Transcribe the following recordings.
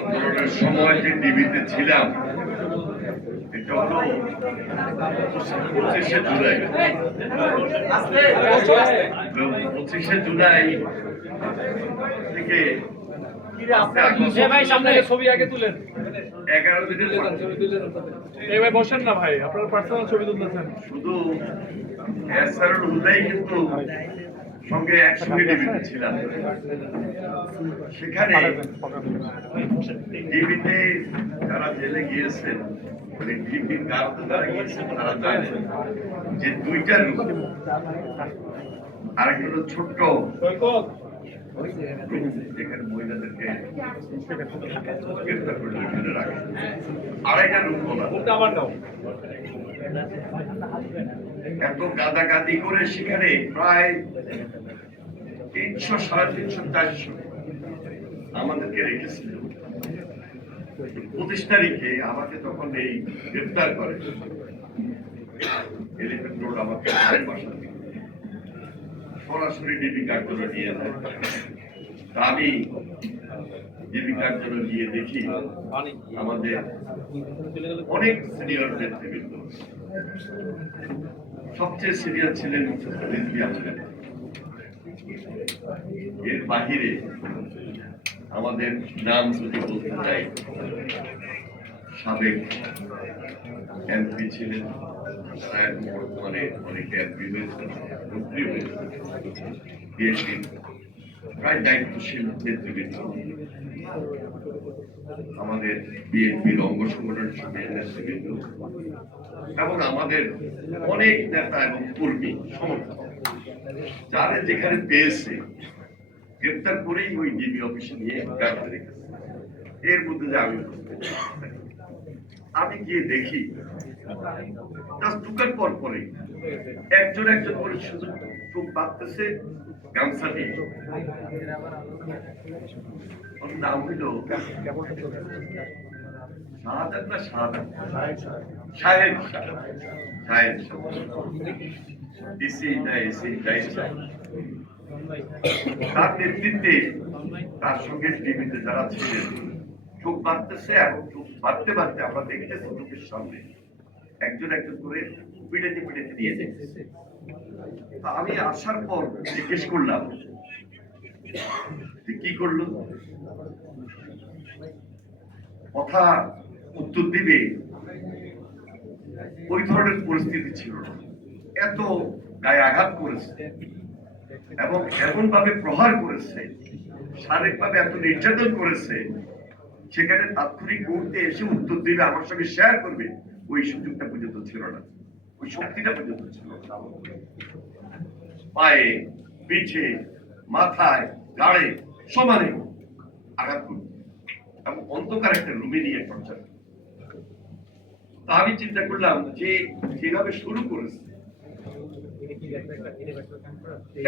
আন্দোলনের সময় যে ডিবিতে ছিলাম এটা হলো 25শে জুলাই থেকে 11 দিনের বসেন না ভাই, আপনার পার্সোনাল ছবি তুলতেছেন। শুধু এসআরুল হুদাই কিন্তু সঙ্গে একসঙ্গে ডিবিতে ছিলাম। সেখানে ডিবিতে যারা জেলে গিয়েছেন, মানে ডিবির গার্ডে যারা গিয়েছেন তারা জানেন যে দুইটা রূপ, আরেকটা হলো ছোট্ট যেখানে মহিলাদেরকে গ্রেফতার করে জেলে রাখে, আরেকটা রূপ বলা এত গাদাগাদি করে সেখানে প্রায় 300, 350, 400 আমাদেরকে রেখেছিল। 25 তারিখে আমাকে তখন এই গ্রেফতার করে এলিফ্যান্ট রোড, আমাকে বাসা থেকে সরাসরি ডিবি কার্যালয়ে নিয়ে যায়। আমি ডিবি কার্যালয়ে গিয়ে দেখি আমাদের অনেক সিনিয়র নেতৃবৃন্দ, সবচেয়ে সিনিয়র ছিলেন রিজভী আহমেদ। এর বাহিরে আমাদের নাম যদি বলতে চাই, সাবেক এমপি ছিলেন, বর্তমানে অনেকে এমপি হয়েছেন, মন্ত্রী হয়েছেন, বিএনপি প্রায় দায়িত্বশীল নেতৃবৃন্দ, আমাদের বিএনপির অঙ্গ সংগঠনের সঙ্গে নেতৃবৃন্দ এবং আমাদের অনেক নেতা এবং কর্মী সমর্থক, যারা যেখানে পেয়েছে গ্রেপ্তার করেই ওই ডিবি অফিসে নিয়ে গাড়িতে রেখেছে। এর মধ্যে যে আমি গিয়ে দেখি ঢুকার পর পরে একজন একজন করে শুধু চোখ বাঁধতেছে গামছা দিয়ে। নাম হইল শাহাদাত না শাহাদাত, সাহেব সাহেব তার নেতৃত্বে তার সঙ্গে টিভিতে যারা ছিলেন চোখ বাঁধতেছে এবং চোখ বাঁধতে বাঁধতে আমরা দেখতেছি চোখের সামনে একজন একজন করে পিড়েতে পিড়েতে নিয়ে দেখতেছে। আমি আসার পর জিজ্ঞেস করলাম যে কি করলো, কথা উত্তর দিবে ওই ধরনের পরিস্থিতি ছিল না। এত গায়ে আঘাত করেছে এবং এমন ভাবে প্রহার করেছে, শারীরিকভাবে এত নির্যাতন করেছে, সেখানে তাৎক্ষণিক মুহূর্তে এসে উত্তর দিবে, আমার সঙ্গে শেয়ার করবে, ওই সুযোগটা পর্যন্ত ছিল না, ওই শক্তিটা পর্যন্ত ছিল না। পায়ে, পিঠে, মাথায়, গাড়ে সমানে আঘাত করবে এবং অন্ধকার একটা রুমে নিয়ে টর্চার। তা আমি চিন্তা করলাম যে যেভাবে শুরু করেছে,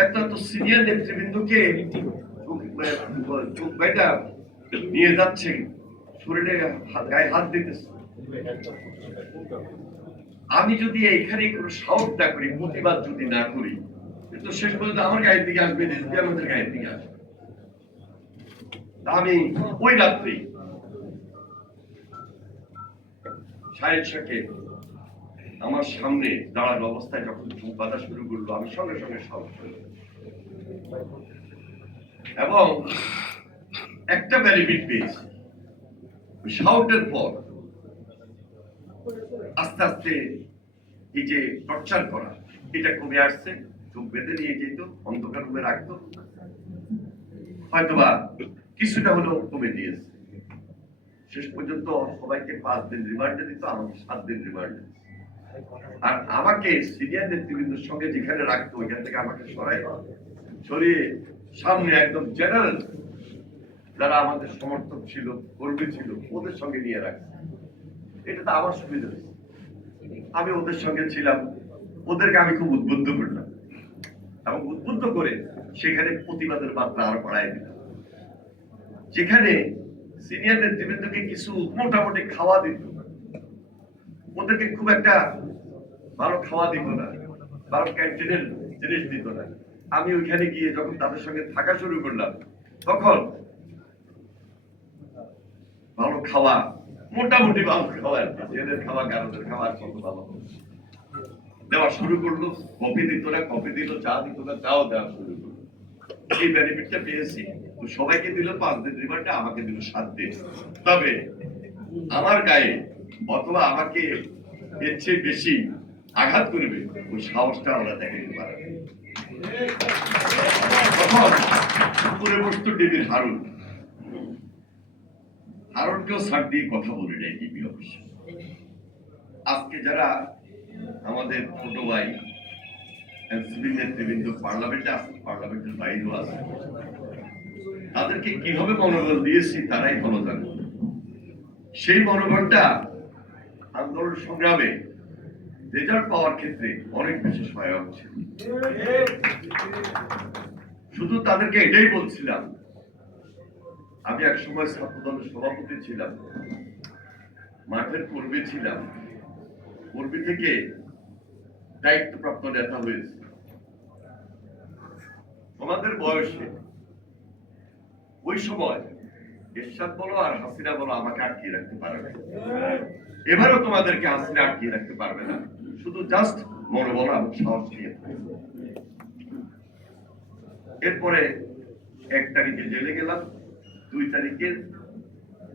এত সিনিয়র নেতৃবৃন্দকে চোখ বাইটা নিয়ে যাচ্ছে, শরীরে গায়ে হাত দিতেছে, আমি যদি এইখানে কোনো সাহস না করি, প্রতিবাদ যদি না করি, তো শেষ পর্যন্ত আমার গায়ের দিকে আসবে, রিজভী আমাদের গায়ের দিকে আসবে। আমি ওই রাত্রি সাহেব সাহেবকে আমার সামনে দাঁড়ানো অবস্থায় যখন চোখ বাঁধা শুরু করলো, আমি সঙ্গে সঙ্গে সাহস করলাম এবং একটা বেনিফিট পেয়েছি। শাউটের পর আস্তে আস্তে এই যে টর্চার করা, এটা কমে আসছে। চোখ বেঁধে নিয়ে যেত, অন্ধকার রুমে রাখতো, হয়তোবা কিছুটা হলেও কমে দিয়েছে। শেষ পর্যন্ত সবাইকে 5 দিন রিমান্ডে দিত, আমাকে 7 দিন রিমান্ডে। আর আমাকে সিনিয়র নেতৃবৃন্দের সঙ্গে যেখানে রাখতো, ওইখান থেকে আমাকে সরিয়ে সামনে একদম জেনারেল যারা আমাদের সমর্থক ছিল, কর্মী ছিল, ওদের সঙ্গে নিয়ে রাখছে। এটা তো আমার সুবিধা হয়েছে, আমি ওদের সঙ্গে ছিলাম, ওদেরকে আমি খুব উদ্বুদ্ধ করলাম এবং উদ্বুদ্ধ করে সেখানে প্রতিবাদের মাত্রা আরো বাড়াই দিলাম। যেখানে সিনিয়র নেতৃবৃন্দকে কিছু মোটামুটি খাওয়া দিত, ওদেরকে খুব একটা ভালো খাওয়া দিত না, ভালো ক্যান্টিনের জিনিস দিত না, আমি ওইখানে গিয়ে যখন তাদের সঙ্গে থাকা শুরু করলাম, তখন ভালো খাওয়া, মোটামুটি ভালো খাওয়া, ছেলেদের খাওয়া, গারদের খাওয়া কত ভালো দেওয়া শুরু করলো। কফি দিত না, কফি দিল, চা দিত না, চাও দেওয়া শুরু করলো। এই বেনিফিটটা পেয়েছি। তো সবাইকে দিল 5 দিন রিমান্ডে, আমাকে দিল 7 দিন। তবে আমার গায়ে অথবা আমাকে এর চেয়ে বেশি আঘাত করবে ওই সাহসটা আমরা দেখাতে পারি। তখন উপরে বসতো ডিবির হারুনকেও ছাড় দিয়ে কথা বলে নেয় ডিবি অফিসে। আজকে যারা আমাদের ছোট ভাই এনসিপি নেতৃবৃন্দ পার্লামেন্টে আছে, পার্লামেন্টের বাইরেও আছে, তাদেরকে কিভাবে মনোবল দিয়েছি তারাই ভালো জানে। সেই মনোবলটা আন্দোলন সংগ্রামে রেজাল্ট পাওয়ার ক্ষেত্রে অনেক বেশি সহায়ক ছিল। শুধু তাদেরকে এটাই বলছিলাম, আমি এক সময় ছাত্র দলের সভাপতি ছিলাম, মাঠের কর্মী ছিলাম, কর্মী থেকে দায়িত্বপ্রাপ্ত নেতা হয়েছে। তোমাদের বয়সে ওই সময় এরশাদ বলো আর হাসিনা বলো আমাকে আটকিয়ে রাখতে পারবে না। এবারও তোমাদেরকে হাসিনা আটকিয়ে রাখতে পারবে না, শুধু জাস্ট মনোবল এবং সাহস নিয়ে। এরপরে 1 তারিখে জেলে গেলাম, 2 তারিখে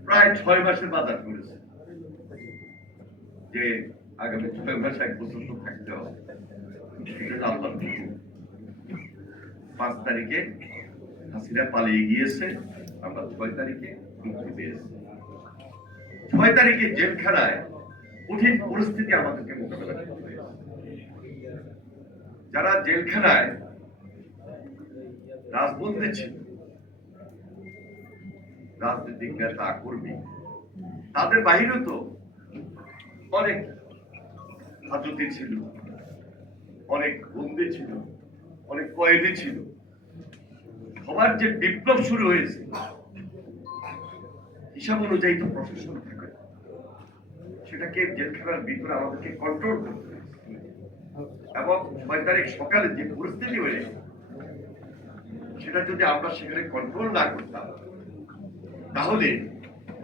প্রায় 6 মাসের বাজার করেছে যে আগামী 6 মাস 1 বছর তো থাকতে হবে। 5 তারিখে হাসিনা পালিয়ে গিয়েছে, আমরা 6 তারিখে মুক্তি পেয়েছি। 6 তারিখে জেলখানায় কঠিন পরিস্থিতি আমাদেরকে মোকাবেলা করতে হয়েছে। যারা জেলখানায় রাজবন্দী ছিল, রাজনৈতিক নেতা কর্মী, তাদের বাহিরেও তো অনেক হাজতে ছিল, অনেক বন্দী ছিল, অনেক কয়েদি ছিল। সবার যে বিপ্লব শুরু হয়েছে, হিসাব অনুযায়ী তো প্রশাসন থাকে, সেটাকে জেলখানার ভিতরে আমাদেরকে কন্ট্রোল করতে হয়েছে। এবং 6 তারিখ সকালে যে পরিস্থিতি হয়েছে, সেটা যদি আমরা সেখানে কন্ট্রোল না করতাম, তাহলে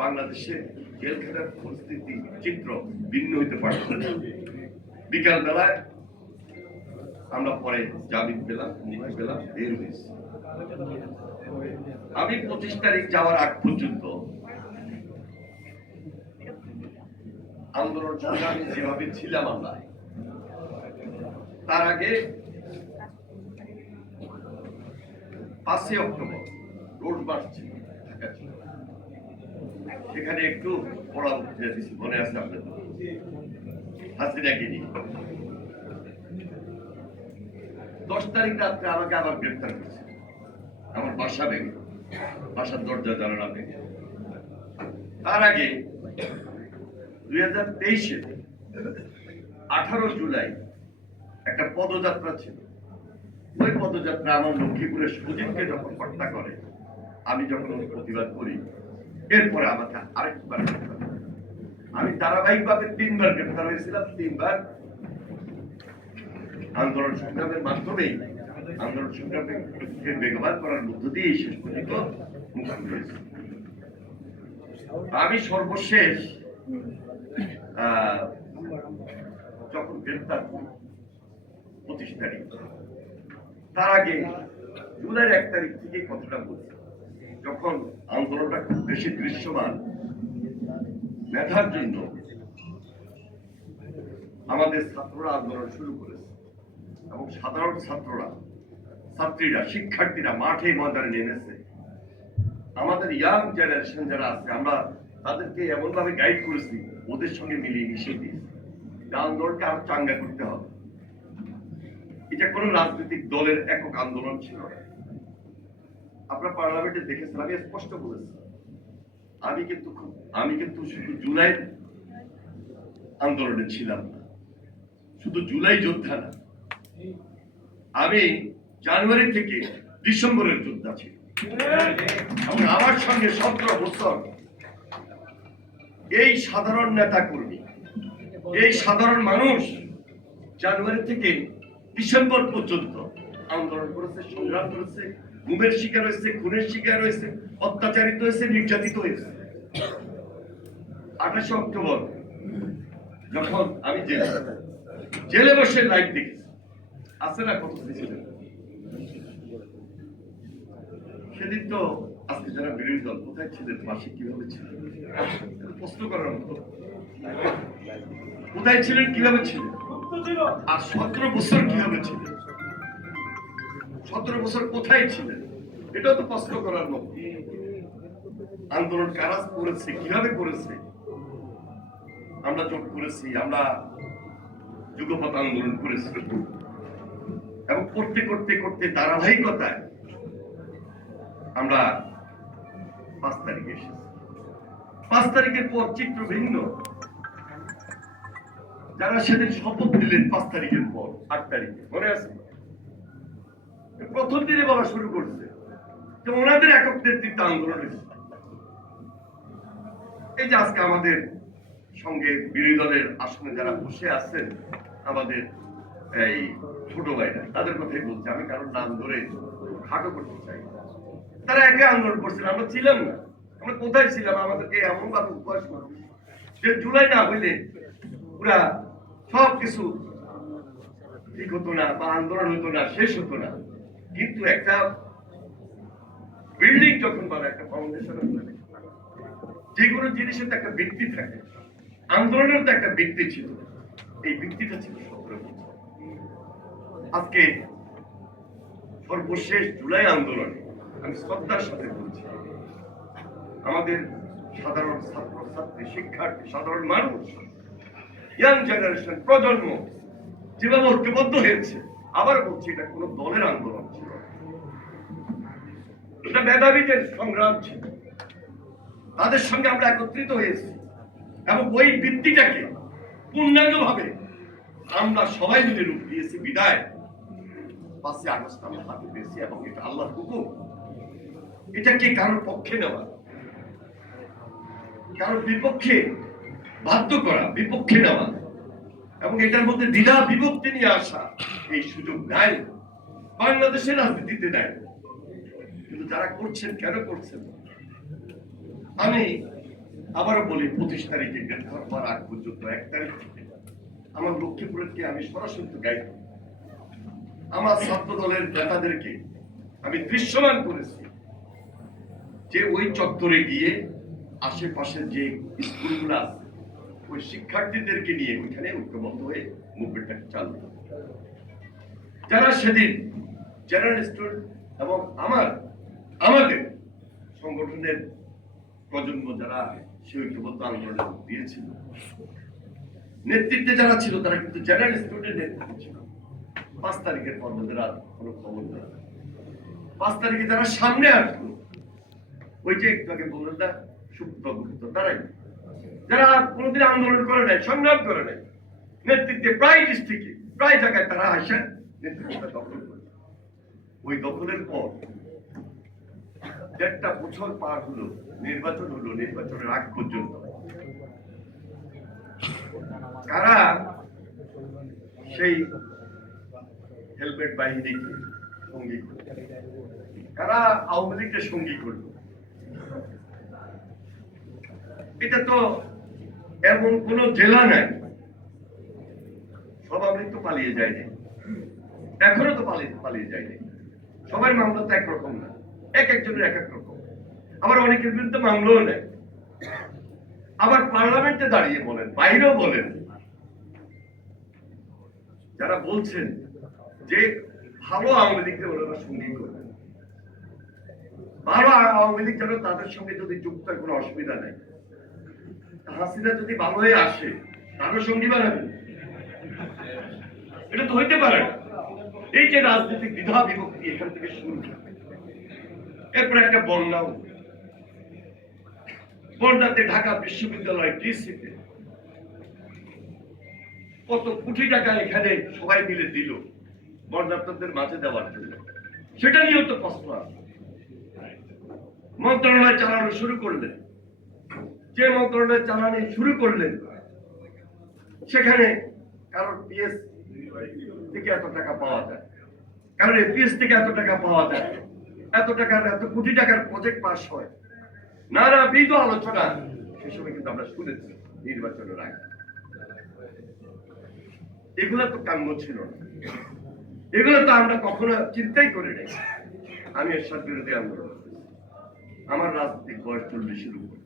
বাংলাদেশের জেলখানার পরিস্থিতি চিত্র ভিন্ন হইতে পারত। বিকাল বেলায় আমরা পরে জামিন পেলাম, মুক্তি পেলাম, বের হয়েছি। আমি 25 তারিখ যাওয়ার আগ পর্যন্ত আন্দোলন সংগ্রামী যেভাবে ছিলাম আমরা, তার আগে 5 অক্টোবর রোববার ছিল, ঢাকা ছিল, সেখানে একটু পড়া দিয়েছি, মনে আছে আপনাদের, হাসিনাকে নিয়ে। 10 তারিখ রাত্রে আমাকে আবার গ্রেফতার করেছে, আমার বাসা ভেঙে, বাসার দরজা জানালা ভেঙে। তার আগে 2023-এ 18 জুলাই একটা পদযাত্রা ছিল। ওই পদযাত্রা আমার লক্ষ্মীপুরের সুজিতকে যখন হত্যা করে, আমি যখন ওর প্রতিবাদ করি, এরপরে আমাকে আরেকবার গ্রেফতার করে। আমি ধারাবাহিকভাবে 3 বার গ্রেফতার হয়েছিলাম। 3 বার আন্দোলন সংগ্রামের মাধ্যমেই, আন্দোলন সংগ্রামকে বেগবান করার মধ্য দিয়ে শেষ পর্যন্ত মুক্তি হয়েছে। আমি সর্বশেষ যখন গ্রেফতার করি 25 তারিখ, তার আগে জুলাইয়ের 1 তারিখ থেকে কথাটা বলছি, যখন আন্দোলনটা খুব বেশি দৃশ্যমান, মেধার জন্য আমাদের ছাত্ররা আন্দোলন শুরু করেছে এবং সাধারণ ছাত্রীরা, শিক্ষার্থীরা মাঠে ময়দানে নেমেছে। আমাদের ইয়াং জেনারেশন যারা আছে, আমরা তাদেরকে এমন ভাবে গাইড করেছি, ওদের সঙ্গে মিলিয়ে মিশিয়ে দিয়েছি। আন্দোলনকে আরো চাঙ্গা করতে হবে। এটা কোন রাজনৈতিক দলের একক আন্দোলন ছিল না। আপনারা পার্লামেন্টে দেখেছেন, আমি স্পষ্ট বলেছি, আমি কিন্তু শুধু জুলাই আন্দোলনে ছিলাম না, শুধু জুলাই যোদ্ধা না, আমি জানুয়ারি থেকে ডিসেম্বরের যোদ্ধা ছিল। এবং আমার সঙ্গে 17 বছর এই সাধারণ নেতা কর্মী, এই সাধারণ মানুষ জানুয়ারি থেকে ডিসেম্বর পর্যন্ত আন্দোলন করেছে, সংগ্রাম করেছে, গুমের শিকার হয়েছে, খুনের শিকার হয়েছে, অত্যাচারিত হয়েছে, নির্যাতিত হয়েছে। 28 অক্টোবর যখন আমি জেলে বসে লাইভ দেখেছি, আছে না কত ছিল সেদিন। তো আজকে যারা বিরোধী দল কোথায় ছিলেন, মাসে কিভাবে ছিলেন, প্রশ্ন করার মতো। কোথায় ছিলেন, কিভাবে ছিলেন, আর 17 বছর কিভাবে ছিলেন, 17 বছর কোথায় ছিলেন, এটাও তো প্রশ্ন করার মতো। আন্দোলন কারা করেছে, কিভাবে করেছে, আমরা জোট করেছি, আমরা যুগপৎ আন্দোলন করেছি, এবং করতে করতে করতে ধারাবাহিকতায় আমরা 5 তারিখে এসেছি। 5 তারিখের পর চিত্র ভিন্ন। যারা সেদিন শপথ নিলেন 5 তারিখের পর 8 তারিখে, মনে আছে, প্রথম দিনে বলা শুরু করছে যে ওনাদের একক নেতৃত্ব আন্দোলন হয়েছে। এই যে আজকে আমাদের সঙ্গে বিরোধী দলের আসনে যারা বসে আছেন, আমাদের এই ছোট ভাইরা, তাদের কথাই বলছি, আমি কারোর নাম ধরে খাটো করতে চাই। তারা একে আন্দোলন করছিল, আমরা ছিলাম না। আমরা কোথায় ছিলাম? আমাদেরকে এমন ভাবে উপহাস করল যে জুলাই না হইলে পুরা সবকিছু ঠিক হতো না, বা আন্দোলন হতো না, শেষ হতো না। কিন্তু একটা বিল্ডিং যখন বানায়, একটা ফাউন্ডেশন, যে কোনো জিনিসের তো একটা ভিত্তি থাকে, আন্দোলনের তো একটা ভিত্তি ছিল। এই ভিত্তিটা ছিল 17 বছর। আজকে সর্বশেষ জুলাই আন্দোলনে আমি শ্রদ্ধার সাথে বলছি, আমাদের সাধারণ ছাত্র ছাত্রী, শিক্ষার্থী, সাধারণ মানুষ, ইয়াং জেনারেশন, প্রজন্ম যেভাবে ঐক্যবদ্ধ হয়েছে, আবার বলছি, এটা কোন দলের আন্দোলন ছিল, এটা মেধাবীদের সংগ্রাম ছিল। তাদের সঙ্গে আমরা একত্রিত হয়েছি, এবং ওই ভিত্তিটাকে পূর্ণাঙ্গ ভাবে আমরা সবাই মিলে রূপ দিয়েছি। বিদায় 5 আগস্ট আমরা হাতে পেয়েছি, এবং এটা আল্লাহর হুকুম। এটাকে কারোর পক্ষে নেওয়া, কারোর বিপক্ষে বাধ্য করা, বিপক্ষে নেওয়া, এবং এটার মধ্যে দ্বিধা বিভক্তি নিয়ে আসা, এই সুযোগ নাই, বাংলাদেশের রাজনীতিতে নাই। কিন্তু যারা করছেন, কেন করছেন? আমি আবারও বলি, 25 তারিখে গ্রেফতার হওয়ার আগ পর্যন্ত 1 তারিখ থেকে আমার লক্ষ্মীপুরকে আমি সরাসরি গাইড, আমার ছাত্র দলের নেতাদেরকে আমি দৃশ্যমান করেছি যে ওই চত্বরে গিয়ে আশেপাশের যে স্কুলগুলো আছে, ওই শিক্ষার্থীদেরকে নিয়ে ওইখানে ঐক্যবদ্ধ হয়ে মুভমেন্টটাকে চালু করে। যারা সেদিন জেনারেল স্টুডেন্ট এবং আমাদের সংগঠনের প্রজন্ম, যারা সে ঐক্যবদ্ধ আন্দোলনে দিয়েছিল, নেতৃত্বে যারা ছিল, তারা কিন্তু জেনারেল স্টুডেন্ট নেতৃত্ব ছিল। 5 তারিখের পর ওদের আর কোনো খবর নেই। 5 তারিখে যারা সামনে আসলো, ওই যে একটু আগে বললেন না, সুপ্ত গুপ্ত, তারাই, যারা কোনোদিন আন্দোলন করে নাই, সংগ্রাম করে নাই, নেতৃত্বে প্রায় ডিস্ট্রিক্টে, প্রায় জায়গায় তারা আসে নেতৃত্বটা দখল করে। ওই দখলের পর 1.5 বছর পার হলো, নির্বাচন হলো, নির্বাচনের আগ পর্যন্ত কারা সেই হেলমেট বাহিনীকে সঙ্গী করল, কারা আওয়ামী লীগকে সঙ্গী করল? এটা তো এমন কোন জেলা নাই, সব আওয়ামী লীগ তো পালিয়ে যায়নি, এখনো তো পালিয়ে যায়নি। সবাই মামলা তো একরকম না, এক একজনের এক এক রকম। আবার অনেকের বিরুদ্ধে মামলাও নেই, আবার পার্লামেন্টে দাঁড়িয়ে বলেন, বাইরেও বলেন। যারা বলছেন যে ভালো আওয়ামী লীগকে ওনারা সঙ্গী করবেন, ভালো আওয়ামী লীগ যেন তাদের সঙ্গে যদি যুক্ত হয়, কোনো অসুবিধা নেই। হাসিনা যদি ভালো হয়ে আসে, তারও সঙ্গী বানাবেন? এটা তো হইতে পারে না। এই যে রাজনৈতিক দ্বিধা বিভক্তি এখান থেকে শুরু, এরপরে একটা বন্যাতে ঢাকা বিশ্ববিদ্যালয় ডিসিতে কত কোটি টাকা এখানে সবাই মিলে দিল বন্যার্থদের মাঝে দেওয়ার জন্য, সেটা নিয়েও তো প্রশ্ন আছে। মন্ত্রণালয় চালানো শুরু করলেন, যে মন্ত্রণালয় চালানো শুরু করলেন, সেখানে কারোর পিএস থেকে এত টাকা পাওয়া যায়, কারণ এপিএস থেকে এত টাকা পাওয়া যায়, এত কোটি টাকার প্রজেক্ট পাস হয়, নানাবিধ আলোচনা সে সময় কিন্তু আমরা শুনেছি নির্বাচনের আগে। এগুলো তো কাম্য ছিল না, এগুলো তো আমরা কখনো চিন্তাই করি নাই। আমি এরশাদ বিরোধী আন্দোলন, আমার রাজনৈতিক বয়স 40-এর উপর।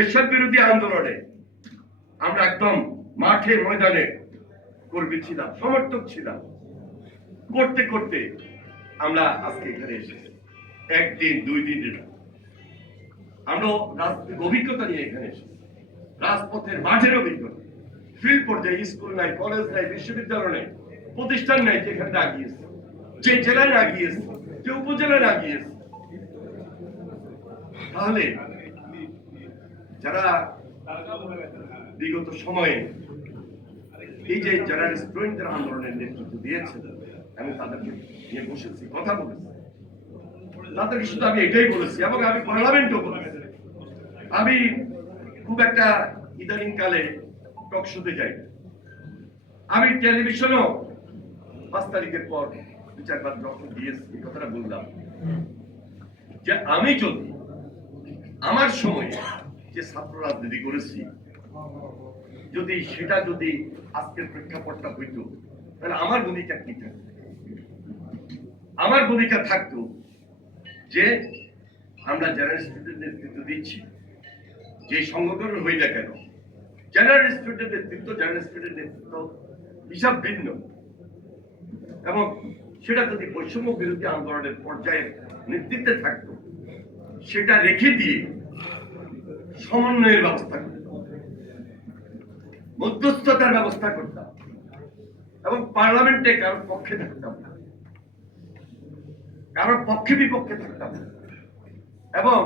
এরশাদ বিরোধী আন্দোলনে আমরা একদম মাঠে ময়দানে কর্মী ছিলাম, সমর্থক ছিলাম। করতে করতে আমরা আজকে এখানে এসেছি। একদিন 2 দিনের আমরা রাজনৈতিক অভিজ্ঞতা নিয়ে এখানে এসেছি, রাজপথের মাঠের অভিজ্ঞতা। ফিল্ড পর্যায়ে স্কুল নাই, কলেজ নাই, বিশ্ববিদ্যালয় নাই, প্রতিষ্ঠান নাই যেখানে আগিয়েছে, যে জেলায় আগিয়েছে, যে উপজেলায় আগিয়েছে। তাহলে যারা বিগত সময়ে এই যে যারা স্টুডেন্টদের আন্দোলনের নেতৃত্ব দিয়েছেন, আমি তাদেরকে নিয়ে বসেছি, কথা বলেছি, তাদেরকে শুধু আমি এটাই বলেছি এবং আমি পার্লামেন্টও বলেছি। আমি খুব একটা ইদানিং কালে টক শোতে যাই, আমি টেলিভিশনও 5 তারিখের পর 2-4 বার যখন দিয়েছি, এই কথাটা বললাম যে আমি যদি আমার সময়ে যে ছাত্র রাজনীতি করেছি, যদি সেটা যদি আজকের প্রেক্ষাপটটা হইত, তাহলে আমার ভূমিকা কি থাকতো? আমার ভূমিকা থাকতো যে আমরা জেনারেল স্টুডেন্ট নেতৃত্ব দিচ্ছি, যে সংগঠন হই না কেন, জেনারেল স্টুডেন্ট নেতৃত্ব হিসাব ভিন্ন, এবং সেটা যদি বৈষম্য বিরোধী আন্দোলনের পর্যায়ে নেতৃত্বে থাকতো, সেটা রেখে দিয়ে সমন্বয়ের ব্যবস্থা করতাম, মধ্যস্থতার ব্যবস্থা করতাম, এবং পার্লামেন্টে কারোর পক্ষে থাকতাম না, কারোর পক্ষে বিপক্ষে থাকতাম না। এবং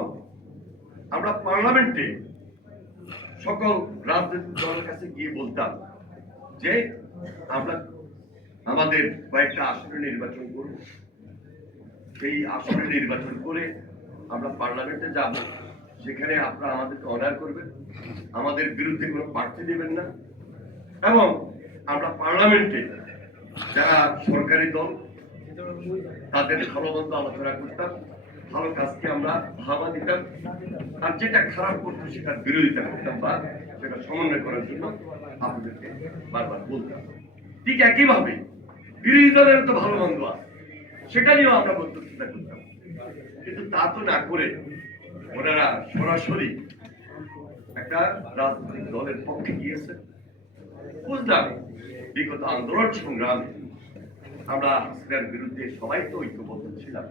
আমরা পার্লামেন্টে সকল রাজনৈতিক দলের কাছে গিয়ে বলতাম যে আমরা আমাদের কয়েকটা আসনে নির্বাচন করব, সেই আসনে নির্বাচন করে আমরা পার্লামেন্টে যাব, সেখানে আপনারা আমাদেরকে অনার করবেন, আমাদের বিরুদ্ধে কোনো প্রার্থী দেবেন না, এবং আমরা পার্লামেন্টে যারা সরকারি দল তাদের ভালো মন্দ আলোচনা করতাম, ভালো কাজকে আমরা ভাবা দিতাম, আর যেটা খারাপ করতো সেটার বিরোধিতা করতাম বা সেটা সমন্বয় করার জন্য আপনাদেরকে বারবার বলতাম। ঠিক একইভাবে বিরোধী দলের তো ভালো মন্দ আছে, সেটা নিয়েও আমরা মধ্যস্থতা করতাম। কিন্তু তা তো না করে ওনারা সরাসরি একটা রাজনৈতিক দলের পক্ষে গিয়েছে। বুঝলাম বিগত আন্দোলন সংগ্রামে আমরা সেটার বিরুদ্ধে সবাই তো ঐক্যবদ্ধ ছিলাম,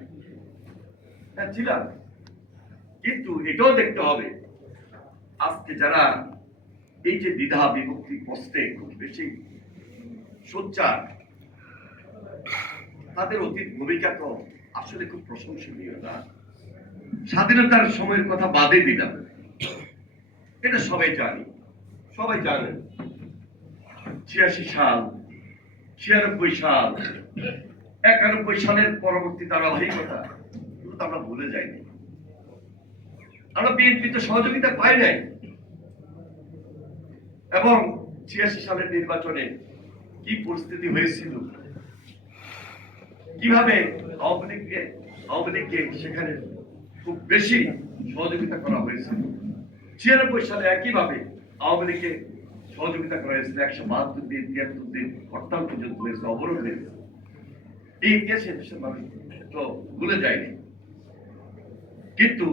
হ্যাঁ ছিলাম, কিন্তু এটাও দেখতে হবে আজকে যারা এই যে দ্বিধা বিভক্তি কষ্টে খুব বেশি সোচ্চার, তাদের অতীত ভূমিকা তো আসলে খুব প্রশংসনীয় না। স্বাধীনতার সময়ের কথা বাদে দিলাম, এটা সবাই জানি, সবাই জানেন 86 সাল, 96 সাল, 91 সালের পরবর্তী ধারাবাহিকতা এগুলো তো আমরা ভুলে যাইনি। আমরা বিএনপি তো সহযোগিতা পাই নাই, এবং 86 সালের নির্বাচনে কি পরিস্থিতি হয়েছিল, কিভাবে আওয়ামী লীগকে সেখানে খুব বেশি সহযোগিতা করা হয়েছিল। 96 সালে একইভাবে আওয়ামী লীগকে সহযোগিতা করা হয়েছিল, 172 দিন 73 দিন হরতাল পর্যন্ত হয়েছে, অবরোধ হয়েছে। এই ইতিহাসে দেশের মানুষ তো ভুলে যায়নি। কিন্তু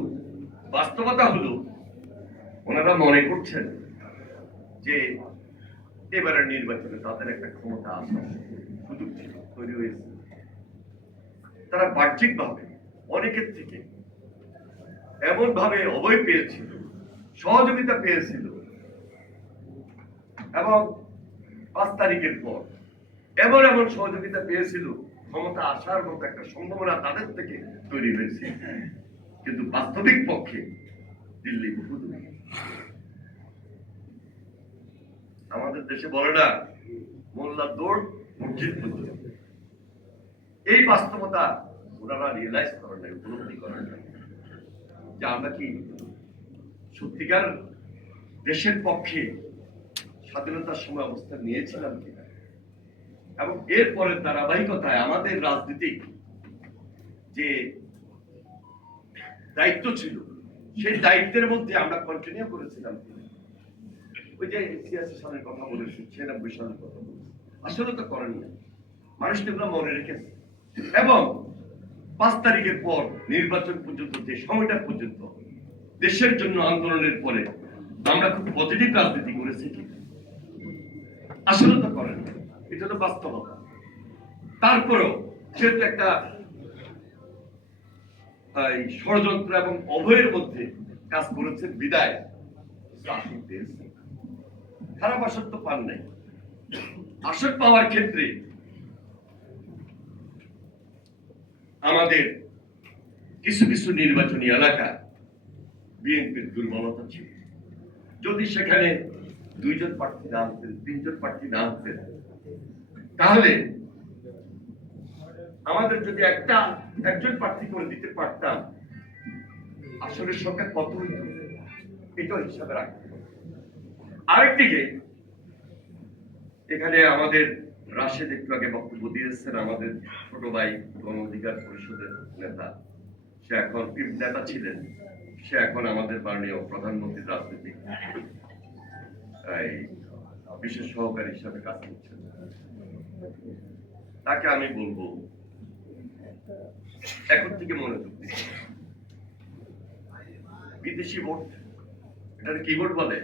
বাস্তবতা হলো ওনারা মনে করছেন যে এবারের নির্বাচনে তাদের একটা ক্ষমতা আসার সুযোগ ছিল, তৈরি হয়েছে। তারা বাহ্যিকভাবে অনেকের থেকে এমন ভাবে অভয় পেয়েছিল, সহযোগিতা পেয়েছিল, এবং 5 তারিখের পর এমন এমন সহযোগিতা পেয়েছিল, ক্ষমতা আসার মতো একটা সম্ভাবনা তাদের থেকে তৈরি হয়েছে। কিন্তু বাস্তবিক পক্ষে দিল্লি বহু দূরে। আমাদের দেশে বলে না মোল্লা দৌড় মসজিদ পর্যন্ত। এই বাস্তবতা ওনারা রিয়েলাইজ করেন নাই, উপলব্ধি করেন নাই যে আমরা কি সত্যিকার দেশের পক্ষে স্বাধীনতার সময় অবস্থান নিয়েছিলাম কিনা। এবং এরপরের ধারাবাহিকতায় আমাদের রাজনীতিক যে দায়িত্ব ছিল সেই দায়িত্বের মধ্যে আমরা কন্টিনিউ করেছিলাম। ওই যে 86 সালের কথা বলেছি, 96 সালের কথা বলেছি, আসলে তো করেন না, মানুষ এগুলো মনে রেখেছে। এবং 5 তারিখের পর নির্বাচন পর্যন্ত যে সময়টা পর্যন্ত দেশের জন্য আন্দোলনের পরে আমরা খুব পজিটিভ রাজনীতি করেছি কি আসলে তো করেন না, এটা হলো বাস্তবতা। তারপরেও যেহেতু একটা ষড়যন্ত্র এবং অভয়ের মধ্যে কাজ করেছে বিদায় আসন পেয়েছে। খারাপ আসন তো পান নাই। আসন পাওয়ার ক্ষেত্রে আমাদের কিছু কিছু নির্বাচনী এলাকা বিএনপির দুর্বলতা ছিল। যদি সেখানে 2 জন প্রার্থী না হতেন, 3 জন প্রার্থী না হতেন, তাহলে আমাদের যদি একজন প্রার্থী করে দিতে পারতাম, আসনের সংখ্যা কত হইত এটা হিসাবে রাখতে হবে। আরেকদিকে এখানে আমাদের রাশেদ একটু আগে বক্তব্য দিয়েছেন, আমাদের ছোট ভাই গণ অধিকার পরিষদের নেতা, সে এখন নেতা ছিলেন, সে এখন আমাদের মাননীয় প্রধানমন্ত্রীর রাজনীতিক বিশেষ সহকারী হিসাবে কাজ করছেন। তাকে আমি বলবো এখন থেকে মনোযোগ দিন। বিদেশি ভোট, এটা কি ভোট বলে,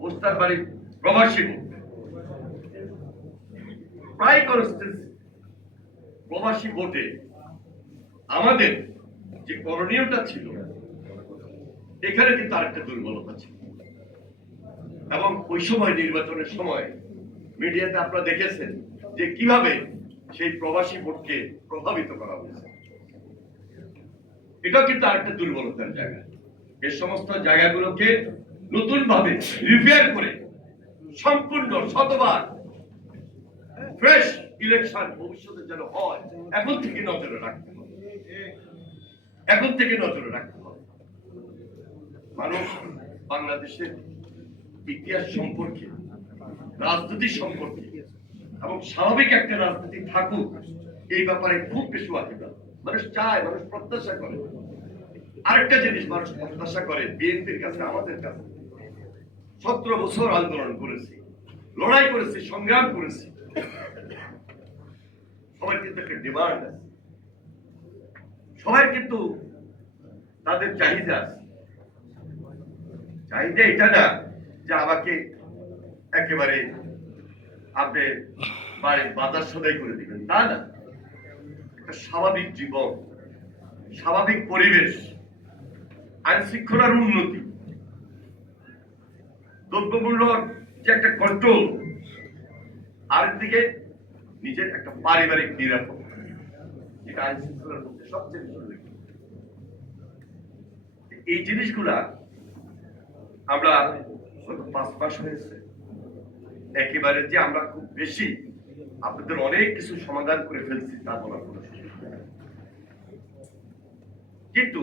পোস্টার বাড়ি প্রবাসী ভোট, প্রায় কনস্টিটিউয়েন্সি প্রবাসী ভোটে আমাদের যে করণীয়টা ছিল, এখানে কিন্তু আরেকটা দুর্বলতা ছিল। এবং ওই সময় নির্বাচনের সময় মিডিয়াতে আপনারা দেখেছেন যে কিভাবে সেই প্রবাসী ভোটকে প্রভাবিত করা হয়েছে। এটা কিন্তু আরেকটা দুর্বলতার জায়গা। এই সমস্ত জায়গাগুলোকে নতুন ভাবে রিপেয়ার করে সম্পূর্ণ শতভাগ ফ্রেশ ইলেকশন ভবিষ্যতে যেন হয়, এখন থেকে নজরে রাখতে হবে। এখন থেকে নজরে রাখতে হবে। মানুষ বাংলাদেশের ইতিহাস সম্পর্কে, রাজনীতি সম্পর্কে এবং স্বাভাবিক একটা রাজনীতি থাকুক, এই ব্যাপারে খুব বেশি আগ্রহ। মানুষ চায়, মানুষ প্রত্যাশা করে। আরেকটা জিনিস মানুষ প্রত্যাশা করে বিএনপির কাছে, আমাদের কাছে। 17 বছর আন্দোলন করেছি, লড়াই করেছি, সংগ্রাম করেছি। সবাই কিন্তু একটা ডিমান্ড আছে, সবাই কিন্তু তাদের চাহিদা আছে। চাহিদা এটা না যে আমাকে একেবারে আপনি বাজার সদাই করে দিবেন, তা না। একটা স্বাভাবিক জীবন, স্বাভাবিক পরিবেশ, আইন শৃঙ্খলার উন্নতি, দ্রব্যমূল্যর যে একটা কন্ট্রোল, আরেকদিকে নিজের একটা পারিবারিক নিরাপত্তা, যেটা আইন শৃঙ্খলার মধ্যে সবচেয়ে জরুরি। এই জিনিসগুলা আমরা 5 মাস হয়েছে একেবারে যে আমরা খুব বেশি আপনাদের অনেক কিছু সমাধান করে ফেলছি তা বলার কোনো সুযোগ নেই। কিন্তু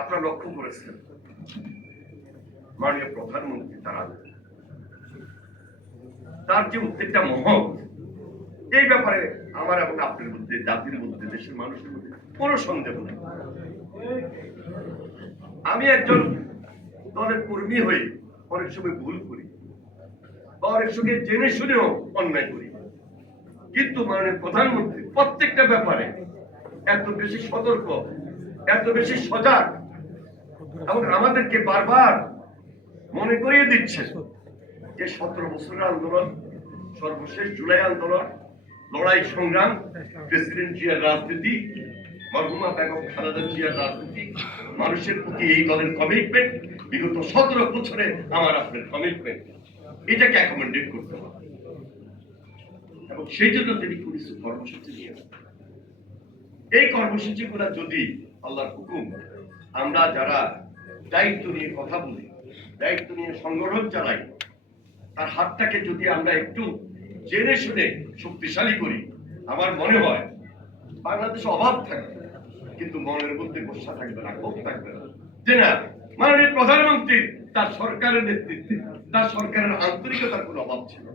আপনারা লক্ষ্য করেছেন মাননীয় প্রধানমন্ত্রী তার যে উদ্যোগটা মহৎ, এই ব্যাপারে আমার এবং আপনার মধ্যে, জাতির মধ্যে, দেশের মানুষের মধ্যে কোনো সন্দেহ নেই। আমি একজন দলের কর্মী হয়ে অনেক সময় ভুল করি বা অনেক সময় জেনে শুনেও অন্যায় করি, কিন্তু মাননীয় প্রধানমন্ত্রী প্রত্যেকটা ব্যাপারে এত বেশি সতর্ক, এত বেশি সজাগ এবং আমাদেরকে বারবার মনে করিয়ে দিচ্ছে যে 17 বছরের আন্দোলন, সর্বশেষ জুলাই আন্দোলন, লড়াই সংগ্রাম, প্রেসিডেন্ট জিয়ার রাজনীতি, মরহুমা বেগম খালেদা জিয়ার রাজনীতি, মানুষের প্রতি এই দলের কমিটমেন্ট, বিগত 17 বছরে আমার আপনার কমিটমেন্ট, এটাকে অ্যাকোমোডেট করতে হবে। এবং সেই জন্য তিনি কিছু কর্মসূচি নিয়েছেন। এই কর্মসূচিগুলো যদি আল্লাহর হুকুম আমরা যারা দায়িত্ব নিয়ে কথা বলি, দায়িত্ব নিয়ে সংগঠন চালাই, তার হাতটাকে যদি আমরা একটু জেনে শুনে শক্তিশালী করি, আমার মনে হয় বাংলাদেশে অভাব থাকবে, কিন্তু মনের মধ্যে গোসা থাকবে না, ক্ষোভ থাকবে না, যে না মাননীয় প্রধানমন্ত্রী তার সরকারের নেতৃত্বে, তার সরকারের আন্তরিকতার কোনো অভাব ছিল।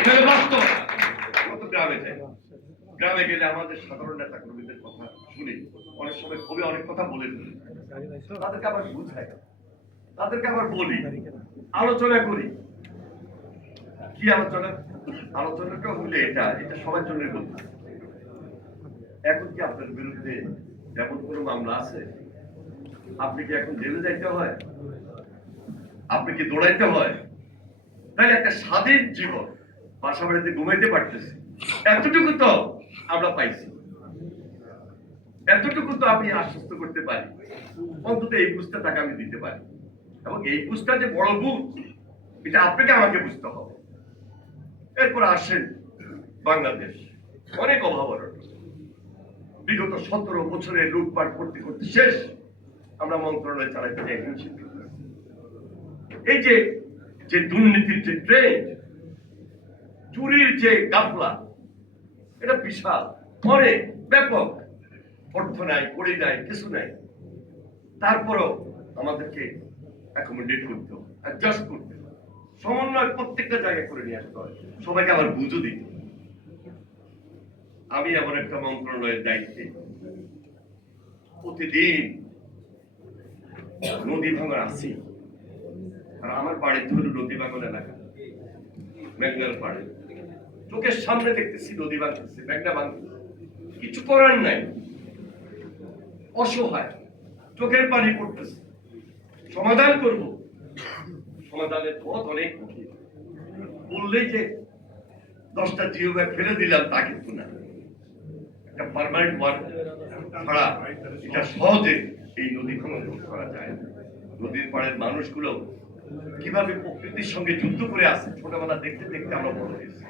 এখানে বাস্তব কত গ্রামে যায়, গ্রামে গেলে আমাদের সাধারণ নেতা কর্মীদের কথা শুনি, অনেক সময় কবি অনেক কথা বলে ফেলে। তাদেরকে আবার বুঝাই, তাদেরকে আবার বলি, আলোচনা করি। কি আলোচনা? আলোচনাটা হলে এটা সবার জন্য বলতে। এখন কি আপনার বিরুদ্ধে এমন কোনো মামলা আছে? আপনি কি এখন জেলে যাইতে হয়? আপনি কি দৌড়াইতে হয়? তাহলে একটা স্বাধীন জীবন বাসা বাড়িতে ঘুমাইতে পারতেছি, এতটুকু তো আমরা পাইছি, এতটুকু তো আমি আশ্বস্ত করতে পারি। অন্তত এই বুঝটা তাকে আমি দিতে পারি, এবং এই বুঝটা যে বড় বুঝ, এটা আপনাকে আমাকে বুঝতে হবে। এরপর আসেন বাংলাদেশ, অনেক অভাব অনটন। বিগত 17 বছরের লুটপাট করতে করতে শেষ, আমরা মন্ত্রণালয় চালাইতে যাই হিমশিম। এই যে যে দুর্নীতির যে ট্রেন্ড, চুরির যে গাফলা, এটা বিশাল, অনেক ব্যাপক। অর্থ নাই, কড়ি নাই, কিছু নাই, তারপরও আমাদেরকে অ্যাকোমোডেট করতে হবে, অ্যাডজাস্ট করতে হবে, সমন্বয় প্রত্যেকটা জায়গায় করে নিয়ে আসতে হয়, সবাইকে আবার বুঝো দিতে। আমি এমন একটা মন্ত্রণালয়ের দায়িত্বে, প্রতিদিন নদী ভাঙন আসি, আর আমার বাড়িতে হলো নদী ভাঙন এলাকা, মেঘনার পাড়ে। চোখের সামনে দেখতেছি নদী ভাঙতেছে, মেঘনা ভাঙতেছে, কিছু করার নাই, অসহায়, চোখের পানি পড়তেছে। সমাধান করব, সমাধানের পথ অনেক কঠিন। বললেই যে 10টা জিও ব্যাগ ফেলে দিলাম তা কিন্তু না। একটা পার্মানেন্ট ওয়ার্ক ছাড়া এটা সহজে এই নদী ভাঙন রোধ করা যায় না। নদীর পাড়ের মানুষগুলো কিভাবে প্রকৃতির সঙ্গে যুদ্ধ করে আসছে, ছোটবেলা দেখতে দেখতে আমরা বড় হয়েছি।